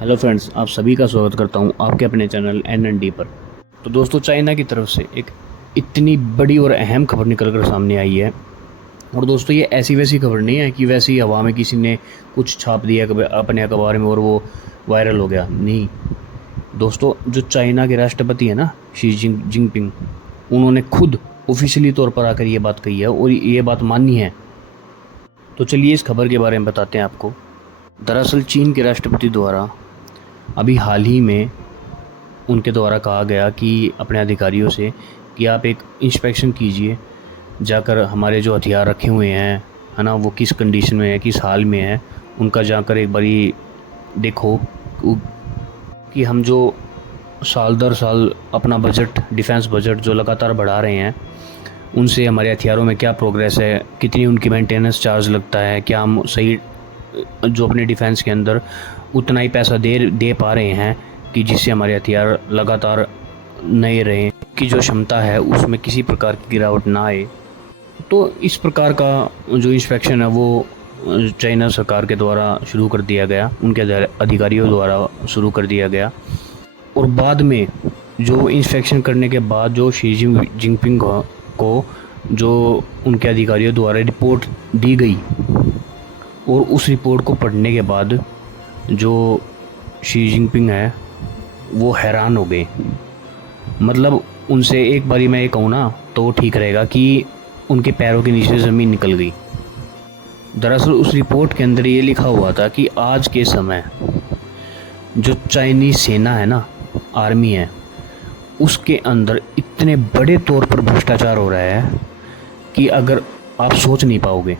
Hello friends, आप सभी का स्वागत करता हूं आपके अपने चैनल NND पर। तो दोस्तों, चाइना की तरफ से एक इतनी बड़ी और अहम खबर निकल कर सामने आई है। और दोस्तों, ये ऐसी वैसी खबर नहीं है कि वैसी हवा में किसी ने कुछ छाप दिया अपने अखबार में और वो वायरल हो गया। नहीं दोस्तों, जो चाइना के राष्ट्रपति है ना, शी जिनपिंग, उन्होंने खुद ऑफिशियली तौर पर आकर ये बात कही है और ये बात मानी है। तो चलिए इस खबर के बारे में बताते हैं आपको। दरअसल चीन के राष्ट्रपति द्वारा अभी हाल ही में उनके द्वारा कहा गया कि अपने अधिकारियों से कि आप एक इंस्पेक्शन कीजिए, जाकर हमारे जो हथियार रखे हुए हैं, है ना, वो किस कंडीशन में है, किस हाल में है, उनका जाकर एक बारी देखो कि हम जो साल दर साल अपना बजट, डिफेंस बजट जो लगातार बढ़ा रहे हैं, उनसे हमारे हथियारों में क्या प्रोग्रेस है, कितनी उनकी मेंटेनेंस चार्ज लगता है, क्या हम सही जो अपने डिफेंस के अंदर उतना ही पैसा दे पा रहे हैं कि जिससे हमारे हथियार लगातार नए रहें, कि जो क्षमता है उसमें किसी प्रकार की गिरावट ना आए। तो इस प्रकार का जो इंस्पेक्शन है वो चाइना सरकार के द्वारा शुरू कर दिया गया, उनके अधिकारियों द्वारा शुरू कर दिया गया। और बाद में जो इंस्पेक्शन करने के बाद जो शी जिनपिंग को जो उनके अधिकारियों द्वारा रिपोर्ट दी गई, और उस रिपोर्ट को पढ़ने के बाद जो शी जिनपिंग है वो हैरान हो गए। मतलब उनसे एक बारी मैं ये कहूँ ना तो ठीक रहेगा कि उनके पैरों के नीचे ज़मीन निकल गई। दरअसल उस रिपोर्ट के अंदर ये लिखा हुआ था कि आज के समय जो चाइनीज़ सेना है ना, आर्मी है, उसके अंदर इतने बड़े तौर पर भ्रष्टाचार हो रहा है कि अगर आप सोच नहीं पाओगे।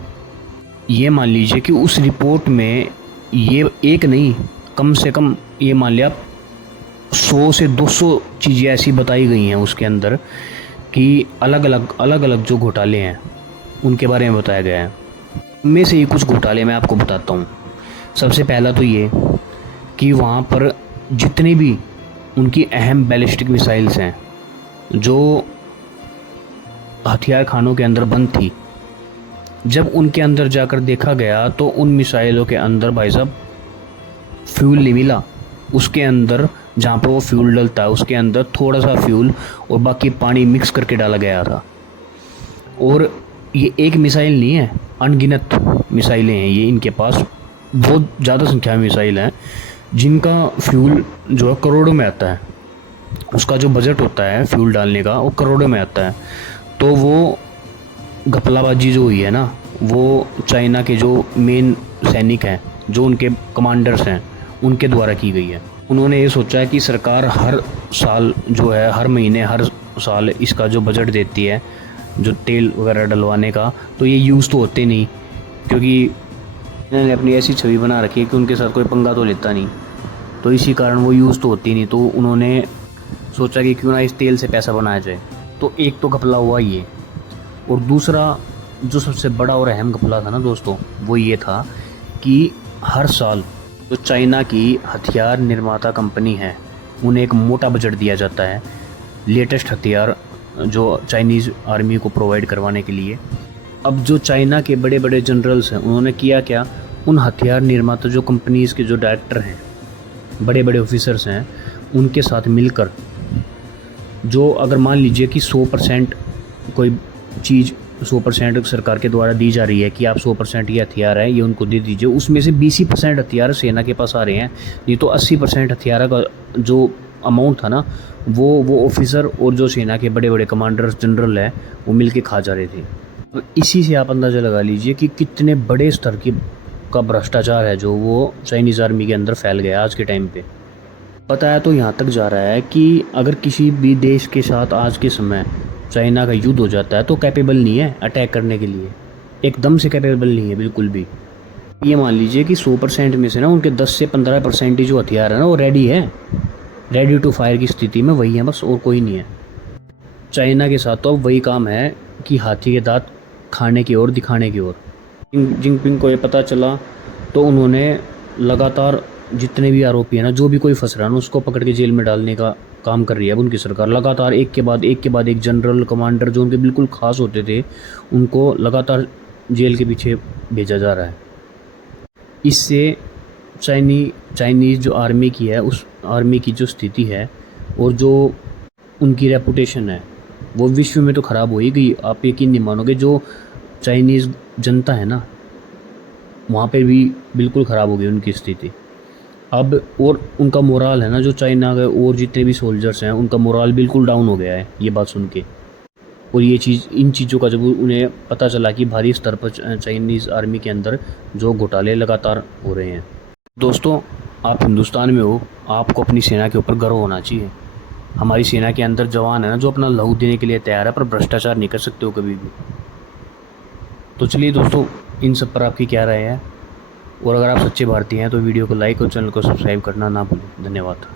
ये मान लीजिए कि उस रिपोर्ट में ये एक नहीं, कम से कम ये मान लिया 100 से 200 चीज़ें ऐसी बताई गई हैं उसके अंदर कि अलग अलग जो घोटाले हैं उनके बारे में बताया गया है। उनमें से ही कुछ घोटाले मैं आपको बताता हूँ। सबसे पहला तो ये कि वहाँ पर जितनी भी उनकी अहम बैलिस्टिक मिसाइल्स हैं जो हथियार खानों के अंदर बंद थी, जब उनके अंदर जाकर देखा गया तो उन मिसाइलों के अंदर भाई साहब फ्यूल नहीं मिला। उसके अंदर जहाँ पर वो फ्यूल डलता है उसके अंदर थोड़ा सा फ्यूल और बाकी पानी मिक्स करके डाला गया था। और ये एक मिसाइल नहीं है, अनगिनत मिसाइलें हैं ये इनके पास। बहुत ज़्यादा संख्या में मिसाइल हैं जिनका फ्यूल जो है करोड़ों में आता है। उसका जो बजट होता है फ्यूल डालने का वो करोड़ों में आता है। तो वो घपलाबाजी जो हुई है ना, वो चाइना के जो मेन सैनिक हैं, जो उनके कमांडर्स हैं, उनके द्वारा की गई है। उन्होंने ये सोचा है कि सरकार हर साल जो है, हर महीने हर साल इसका जो बजट देती है जो तेल वगैरह डलवाने का, तो ये यूज़ तो होते नहीं, क्योंकि इन्होंने अपनी ऐसी छवि बना रखी है कि उनके साथ कोई पंगा तो लेता नहीं, तो इसी कारण वो यूज़ तो होती नहीं। तो उन्होंने सोचा कि क्यों ना इस तेल से पैसा बनाया जाए। तो एक तो घपला हुआ ये। और दूसरा जो सबसे बड़ा और अहम घपला था ना दोस्तों, वो ये था कि हर साल जो चाइना की हथियार निर्माता कंपनी है उन्हें एक मोटा बजट दिया जाता है लेटेस्ट हथियार जो चाइनीज़ आर्मी को प्रोवाइड करवाने के लिए। अब जो चाइना के बड़े बड़े जनरल्स हैं उन्होंने किया क्या, उन हथियार निर्माता जो कंपनीज़ के जो डायरेक्टर हैं, बड़े बड़े ऑफिसर्स हैं, उनके साथ मिलकर जो अगर मान लीजिए कि 100% कोई चीज़ 100% सरकार के द्वारा दी जा रही है कि आप 100% ये हथियार है ये उनको दे दीजिए, उसमें से 20% हथियार सेना के पास आ रहे हैं, नहीं तो 80% हथियार का जो अमाउंट था ना वो ऑफिसर और जो सेना के बड़े बड़े कमांडर जनरल है वो मिल के खा जा रहे थे। तो इसी से आप अंदाज़ा लगा लीजिए कि कितने बड़े स्तर की का भ्रष्टाचार है जो वो चाइनीज़ आर्मी के अंदर फैल गया आज के टाइम पे। बताया तो यहाँ तक जा रहा है कि अगर किसी भी देश के साथ आज के समय चाइना का युद्ध हो जाता है तो कैपेबल नहीं है अटैक करने के लिए, एकदम से कैपेबल नहीं है बिल्कुल भी। ये मान लीजिए कि 100% में से ना उनके 10 से 15% ही जो हथियार है ना वो रेडी है, रेडी टू फायर की स्थिति में वही है बस, और कोई नहीं है। चाइना के साथ तो अब वही काम है कि हाथी के दांत खाने की ओर, दिखाने की ओर। जिनपिंग को ये पता चला तो उन्होंने लगातार जितने भी आरोपी हैं ना, जो भी कोई फंस रहा है ना, उसको पकड़ के जेल में डालने का काम कर रही है अब उनकी सरकार। लगातार एक के बाद एक जनरल कमांडर जो उनके बिल्कुल ख़ास होते थे उनको लगातार जेल के पीछे भेजा जा रहा है। इससे चाइनीज़ जो आर्मी की है, उस आर्मी की जो स्थिति है और जो उनकी रेपुटेशन है वो विश्व में तो ख़राब हो ही गई। आप यकीन नहीं मानोगे, जो चाइनीज़ जनता है ना वहाँ पे भी बिल्कुल ख़राब हो गई उनकी स्थिति अब। और उनका मोराल है ना, जो चाइना के और जितने भी सोल्जर्स हैं उनका मोराल बिल्कुल डाउन हो गया है ये बात सुन के। और ये चीज़, इन चीज़ों का जब उन्हें पता चला कि भारी स्तर पर चाइनीज़ आर्मी के अंदर जो घोटाले लगातार हो रहे हैं। दोस्तों, आप हिंदुस्तान में हो, आपको अपनी सेना के ऊपर गर्व होना चाहिए। हमारी सेना के अंदर जवान है ना जो अपना लहू देने के लिए तैयार है, पर भ्रष्टाचार नहीं कर सकते हो कभी भी। तो चलिए दोस्तों, इन सब पर आपकी क्या राय है? और अगर आप सच्चे भारतीय हैं तो वीडियो को लाइक और चैनल को सब्सक्राइब करना ना भूलें। धन्यवाद।